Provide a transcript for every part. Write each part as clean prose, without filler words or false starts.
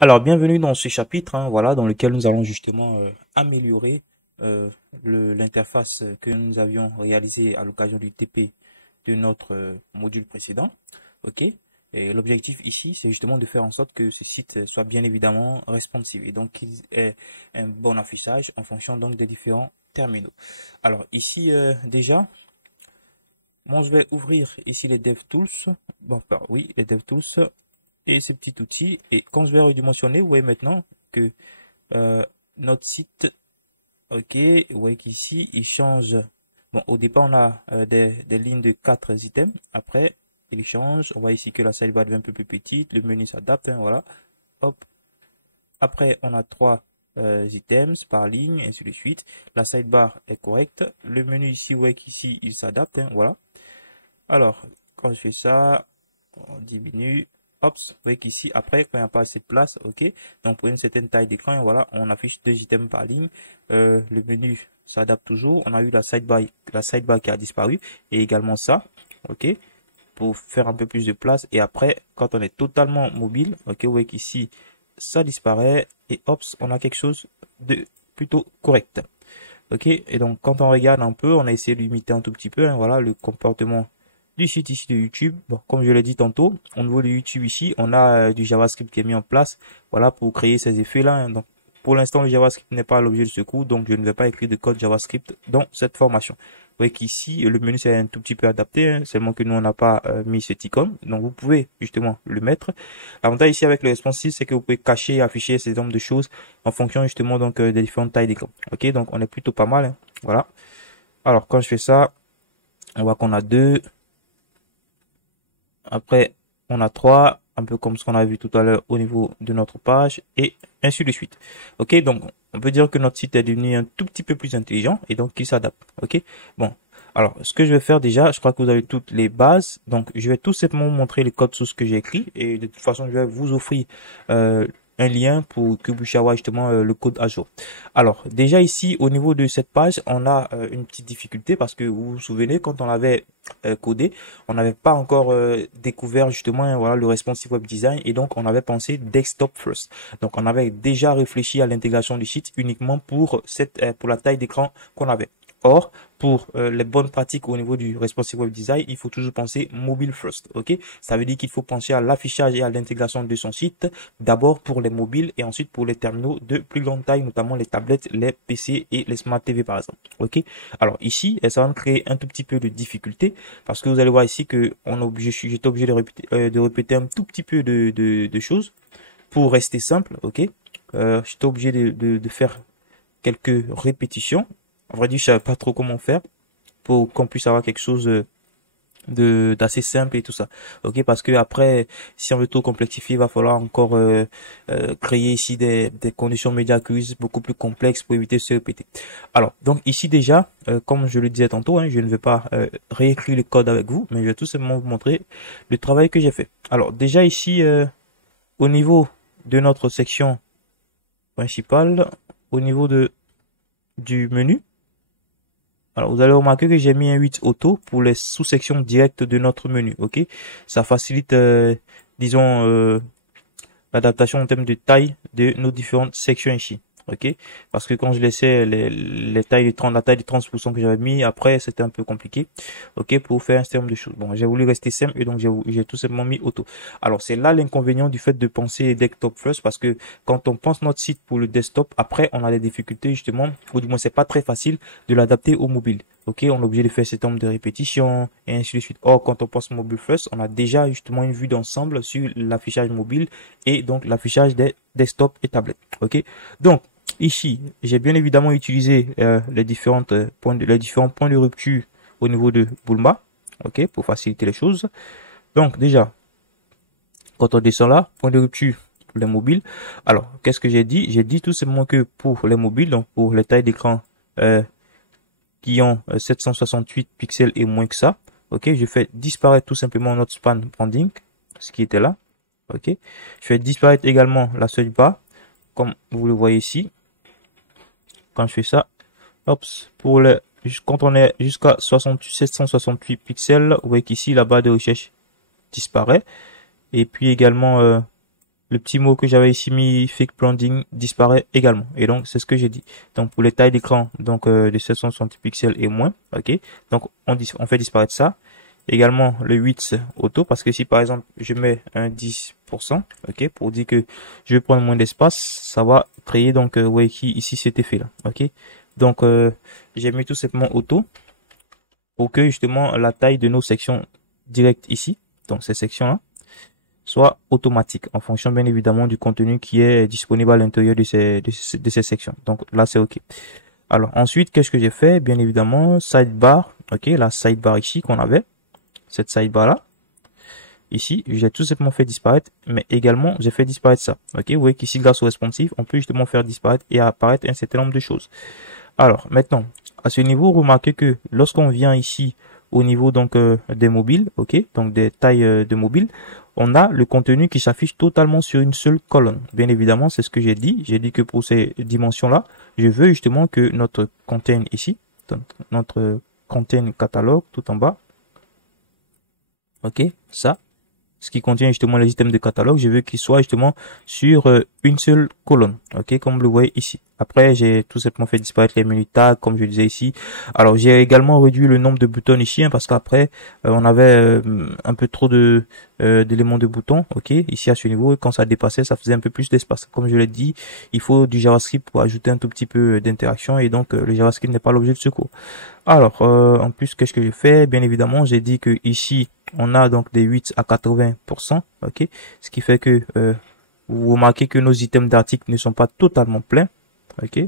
Alors, bienvenue dans ce chapitre, voilà, dans lequel nous allons justement améliorer l'interface que nous avions réalisée à l'occasion du TP de notre module précédent. OK? Et l'objectif ici, c'est justement de faire en sorte que ce site soit bien évidemment responsive et donc qu'il ait un bon affichage en fonction donc des différents terminaux. Alors ici déjà, moi je vais ouvrir ici les DevTools. Bon, oui, les DevTools et ces petits outils. Et quand je vais redimensionner, vous voyez maintenant que euh, notre site, ok, vous voyez qu'ici, il change. Bon, au départ, on a des lignes de 4 items. Après, il change. On voit ici que la sidebar devient un peu plus petite. Le menu s'adapte, voilà. Hop. Après, on a 3 items par ligne, ainsi de suite. La sidebar est correcte. Le menu ici, vous voyez qu'ici, il s'adapte, voilà. Alors, quand je fais ça, on diminue. Hop, vous voyez qu'ici, après, quand il n'y a pas assez de place, ok. Donc, pour une certaine taille d'écran, et voilà, on affiche 2 items par ligne. Le menu s'adapte toujours. On a eu la sidebar qui a disparu. Et également ça, ok. Pour faire un peu plus de place. Et après, quand on est totalement mobile, ok, vous voyez qu'ici, ça disparaît. Et hop, on a quelque chose de plutôt correct. Ok, et donc quand on regarde un peu, on a essayé de limiter un tout petit peu, voilà, le comportement du site ici de YouTube. Bon, comme je l'ai dit tantôt, au niveau de YouTube ici, on a du JavaScript qui est mis en place, voilà, pour créer ces effets-là. Donc, pour l'instant, le JavaScript n'est pas l'objet de ce cours, donc je ne vais pas écrire de code JavaScript dans cette formation. Vous voyez qu'ici, le menu c'est un tout petit peu adapté, seulement que nous, on n'a pas mis cet icône. Donc, vous pouvez justement le mettre. L'avantage ici avec le responsive, c'est que vous pouvez cacher et afficher ces nombre de choses en fonction justement donc des différentes tailles d'écran. Ok, donc on est plutôt pas mal. Voilà. Alors, quand je fais ça, on voit qu'on a 2. Après, on a 3, un peu comme ce qu'on a vu tout à l'heure au niveau de notre page, et ainsi de suite. Ok, donc on peut dire que notre site est devenu un tout petit peu plus intelligent, et donc il s'adapte. Ok, bon. Alors, ce que je vais faire déjà, je crois que vous avez toutes les bases, donc je vais tout simplement vous montrer les codes sources que j'ai écrits, et de toute façon, je vais vous offrir un lien pour que vous puissiez avoir justement le code à jour. Alors, déjà ici, au niveau de cette page, on a une petite difficulté parce que vous vous souvenez, quand on l'avait codé, on n'avait pas encore découvert justement voilà le responsive web design et donc on avait pensé desktop first. Donc on avait déjà réfléchi à l'intégration du site uniquement pour pour la taille d'écran qu'on avait. Or, pour les bonnes pratiques au niveau du responsive web design, il faut toujours penser mobile first, ok? Ça veut dire qu'il faut penser à l'affichage et à l'intégration de son site, d'abord pour les mobiles et ensuite pour les terminaux de plus grande taille, notamment les tablettes, les PC et les smart TV par exemple, ok? Alors ici, ça va me créer un tout petit peu de difficulté parce que vous allez voir ici que j'étais obligé de répéter un tout petit peu de choses pour rester simple, ok? J'étais obligé de faire quelques répétitions. En vrai dire, je savais pas trop comment faire pour qu'on puisse avoir quelque chose d'assez simple et tout ça. Ok, parce que après, si on veut tout complexifier, il va falloir encore créer ici des conditions média quiz beaucoup plus complexes pour éviter de se répéter. Alors, donc ici déjà, comme je le disais tantôt, je ne vais pas réécrire le code avec vous, mais je vais tout simplement vous montrer le travail que j'ai fait. Alors déjà ici, au niveau de notre section principale, au niveau du menu, alors, vous allez remarquer que j'ai mis un 8 auto pour les sous-sections directes de notre menu, ok? Ça facilite, disons, l'adaptation en termes de taille de nos différentes sections ici, ok? Parce que quand je laissais les tailles de 30, la taille de 30% que j'avais mis, après, c'était un peu compliqué, ok? Pour faire un certain nombre de choses. Bon, j'ai voulu rester simple et donc j'ai tout simplement mis auto. Alors, c'est là l'inconvénient du fait de penser desktop first parce que quand on pense notre site pour le desktop, après, on a des difficultés justement, ou du moins, c'est pas très facile de l'adapter au mobile. Ok, on est obligé de faire cet nombre de répétitions et ainsi de suite. Or, quand on pense mobile first, on a déjà justement une vue d'ensemble sur l'affichage mobile et donc l'affichage des desktops et tablettes. Ok, donc ici, j'ai bien évidemment utilisé les différents points de rupture au niveau de Bulma, ok, pour faciliter les choses. Donc déjà, quand on descend là, point de rupture pour les mobiles. Alors, qu'est-ce que j'ai dit? J'ai dit tout simplement que pour les mobiles, donc pour les tailles d'écran qui ont 768 pixels et moins que ça, ok, je fais disparaître tout simplement notre span branding, ce qui était là, ok. Je fais disparaître également la search bar, comme vous le voyez ici. Quand je fais ça, hop, quand on est jusqu'à 768 pixels, vous voyez qu'ici la barre de recherche disparaît. Et puis également le petit mot que j'avais ici mis, fake branding, disparaît également. Et donc, c'est ce que j'ai dit. Donc, pour les tailles d'écran, donc de 760 pixels et moins, ok. Donc, on fait disparaître ça. Également, le width auto, parce que si par exemple, je mets un 10%, ok, pour dire que je vais prendre moins d'espace, ça va créer donc, ouais, ici cet effet-là, ok. Donc, j'ai mis tout simplement auto pour que justement la taille de nos sections directes ici, donc ces sections-là, soit automatique en fonction bien évidemment du contenu qui est disponible à l'intérieur de ces sections. Donc là, c'est OK. Alors ensuite, qu'est-ce que j'ai fait? Bien évidemment, sidebar, OK, la sidebar ici qu'on avait, cette sidebar là, ici, j'ai tout simplement fait disparaître, mais également, j'ai fait disparaître ça. OK, vous voyez qu'ici, grâce au responsive, on peut justement faire disparaître et apparaître un certain nombre de choses. Alors maintenant, à ce niveau, remarquez que lorsqu'on vient ici au niveau donc des mobiles, ok, donc des tailles de mobiles, on a le contenu qui s'affiche totalement sur une seule colonne. Bien évidemment, c'est ce que j'ai dit. J'ai dit que pour ces dimensions-là, je veux justement que notre content ici, donc notre content catalogue tout en bas, ok, ça, ce qui contient justement les items de catalogue, je veux qu'il soit justement sur une seule colonne, ok, comme vous le voyez ici. Après, j'ai tout simplement fait disparaître les menus tags, comme je disais ici. Alors, j'ai également réduit le nombre de boutons ici, hein, parce qu'après, on avait un peu trop de d'éléments de boutons, ok, ici à ce niveau, et quand ça dépassait, ça faisait un peu plus d'espace. Comme je l'ai dit, il faut du JavaScript pour ajouter un tout petit peu d'interaction, et donc le JavaScript n'est pas l'objet de ce cours. Alors, en plus, qu'est-ce que j'ai fait? Bien évidemment, j'ai dit que ici, on a donc des 8 à 80%, ok, ce qui fait que vous remarquez que nos items d'articles ne sont pas totalement pleins. Ok.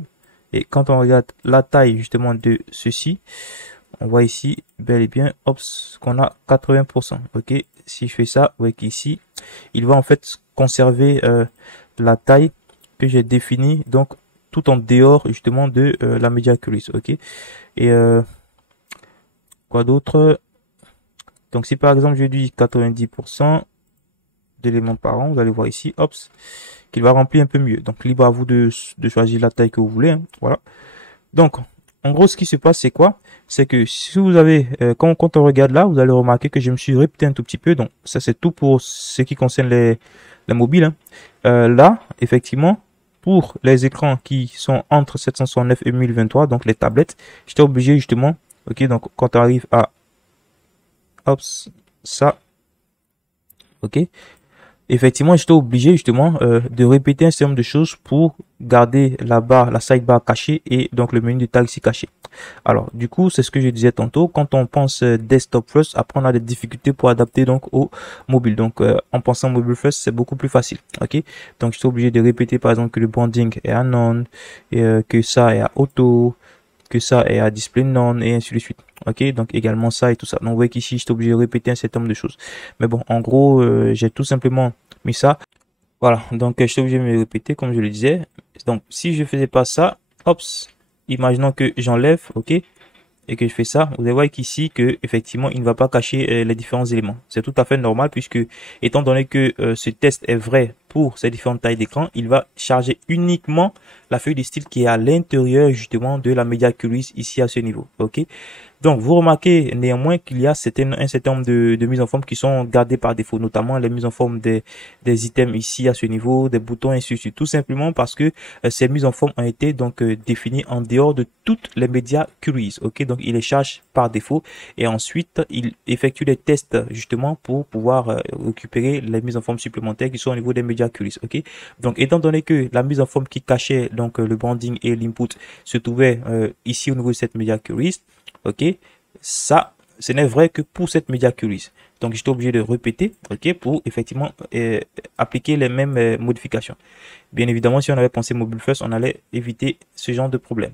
Et quand on regarde la taille justement de ceci, on voit ici bel et bien, hop, qu'on a 80%. Ok. Si je fais ça, vous voyez qu'ici, il va en fait conserver la taille que j'ai définie, donc tout en dehors justement de la media accuracy. Ok. Et quoi d'autre? Donc si par exemple je dis 90% d'éléments par an, vous allez voir ici, hop, qu'il va remplir un peu mieux. Donc libre à vous de choisir la taille que vous voulez. Hein. Voilà. Donc, en gros, ce qui se passe, c'est quoi? C'est que si vous avez, quand on regarde là, vous allez remarquer que je me suis répété un tout petit peu. Donc, ça, c'est tout pour ce qui concerne les mobiles. Hein. Là, effectivement, pour les écrans qui sont entre 769 et 1023, donc les tablettes, j'étais obligé justement, ok, donc quand on arrive à, hop, ça, ok, effectivement, j'étais obligé justement de répéter un certain nombre de choses pour garder la barre, la sidebar cachée et donc le menu de tag ici caché. Alors, du coup, c'est ce que je disais tantôt. Quand on pense desktop first, après on a des difficultés pour adapter donc au mobile. Donc, en pensant mobile first, c'est beaucoup plus facile. Ok. Donc, j'étais obligé de répéter par exemple que le branding est à none, et, que ça est à auto, que ça est à display none et ainsi de suite. Ok, donc également ça et tout ça. Donc vous voyez qu'ici, je suis obligé de répéter un certain nombre de choses. Mais bon, en gros, j'ai tout simplement mis ça. Voilà, donc je suis obligé de me répéter comme je le disais. Donc si je faisais pas ça, hop, imaginons que j'enlève, ok, et que je fais ça, vous allez voir qu'ici que effectivement il ne va pas cacher les différents éléments. C'est tout à fait normal puisque étant donné que ce test est vrai pour ces différentes tailles d'écran, il va charger uniquement la feuille de style qui est à l'intérieur justement de la media queries ici à ce niveau. Ok. Donc, vous remarquez néanmoins qu'il y a un certain nombre de mises en forme qui sont gardées par défaut, notamment les mises en forme des items ici à ce niveau, des boutons et ainsi de suite. Tout simplement parce que ces mises en forme ont été donc définies en dehors de toutes les médias queries. Ok, donc il les charge par défaut et ensuite il effectue des tests justement pour pouvoir récupérer les mises en forme supplémentaires qui sont au niveau des médias queries. Ok, donc étant donné que la mise en forme qui cachait donc le branding et l'input se trouvait ici au niveau de cette media queries. Ok, ça, ce n'est vrai que pour cette media queries. Donc, j'étais obligé de répéter, ok, pour effectivement appliquer les mêmes modifications. Bien évidemment, si on avait pensé mobile first, on allait éviter ce genre de problème.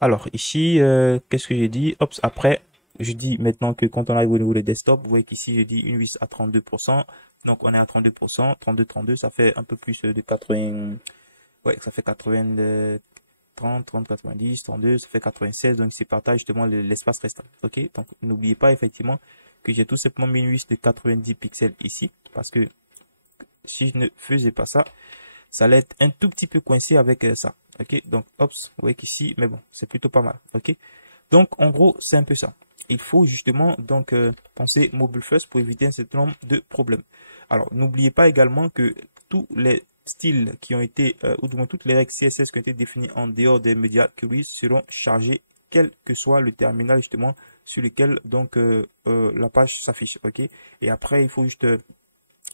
Alors, ici, qu'est-ce que j'ai dit? Hop, après, je dis maintenant que quand on arrive au niveau des desktop, vous voyez qu'ici, je dis une vis à 32%. Donc, on est à 32%, 32, ça fait un peu plus de 80, ouais, ça fait 80, 30, 30, 90, 32, ça fait 96, donc c'est partage justement l'espace restant. Ok, donc n'oubliez pas effectivement que j'ai tout simplement mis une vis de 90 pixels ici, parce que si je ne faisais pas ça, ça allait être un tout petit peu coincé avec ça. Ok, donc hop, vous voyez qu'ici, mais bon, c'est plutôt pas mal. Ok, donc en gros, c'est un peu ça. Il faut justement donc penser mobile first pour éviter un certain nombre de problèmes. Alors, n'oubliez pas également que tous les styles qui ont été, ou du moins toutes les règles CSS qui ont été définies en dehors des médias queries seront chargées, quel que soit le terminal justement sur lequel donc la page s'affiche. Ok, et après il faut juste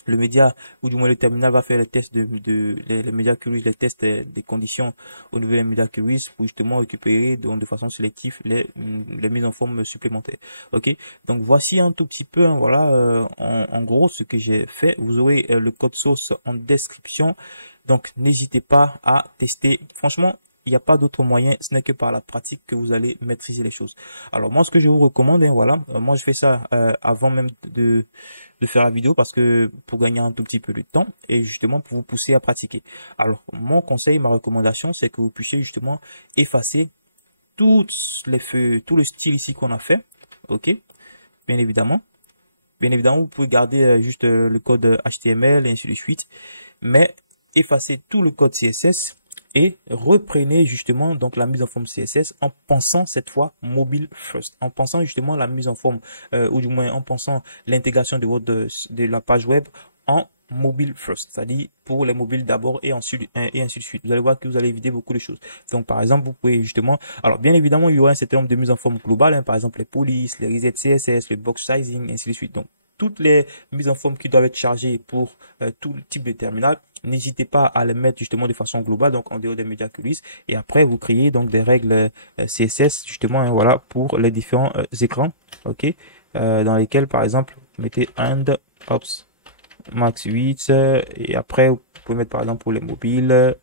le média, ou du moins le terminal, va faire les tests les médias queries, les tests des conditions au niveau des médias queries pour justement récupérer donc, de façon sélective les mises en forme supplémentaires. Ok, donc voici un tout petit peu, hein, voilà, en gros ce que j'ai fait. Vous aurez le code source en description, donc n'hésitez pas à tester. Franchement, il n'y a pas d'autre moyen, ce n'est que par la pratique que vous allez maîtriser les choses. Alors moi, ce que je vous recommande, hein, voilà, moi je fais ça avant même de faire la vidéo parce que pour gagner un tout petit peu de temps et justement pour vous pousser à pratiquer. Alors mon conseil, ma recommandation, c'est que vous puissiez justement effacer toutes les feuilles, tout le style ici qu'on a fait. Ok, bien évidemment. Bien évidemment, vous pouvez garder juste le code HTML et ainsi de suite, mais effacez tout le code CSS et reprenez justement donc la mise en forme CSS en pensant cette fois mobile first, en pensant justement la mise en forme ou du moins en pensant l'intégration de la page web en mobile first, c'est-à-dire pour les mobiles d'abord et ainsi de suite. Vous allez voir que vous allez éviter beaucoup de choses. Donc par exemple, vous pouvez justement, alors bien évidemment, il y aura un certain nombre de mises en forme globales, hein, par exemple les polices, les resets CSS, le box sizing, ainsi de suite. Donc toutes les mises en forme qui doivent être chargées pour tout type de terminal, n'hésitez pas à les mettre justement de façon globale, donc en dehors des médias queries. Et après, vous créez donc des règles CSS justement, hein, voilà, pour les différents écrans, ok, dans lesquels par exemple, vous mettez and ops max 8 et après vous pouvez mettre par exemple pour les mobiles,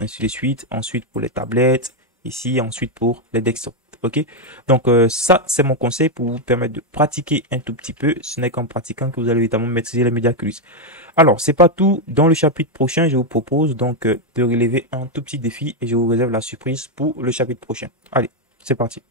ainsi de suite, ensuite pour les tablettes, ici, ensuite pour les desktops. Ok, donc ça c'est mon conseil pour vous permettre de pratiquer un tout petit peu. Ce n'est qu'en pratiquant que vous allez évidemment maîtriser les médias queries. Alors c'est pas tout. Dans le chapitre prochain, je vous propose donc de relever un tout petit défi et je vous réserve la surprise pour le chapitre prochain. Allez, c'est parti.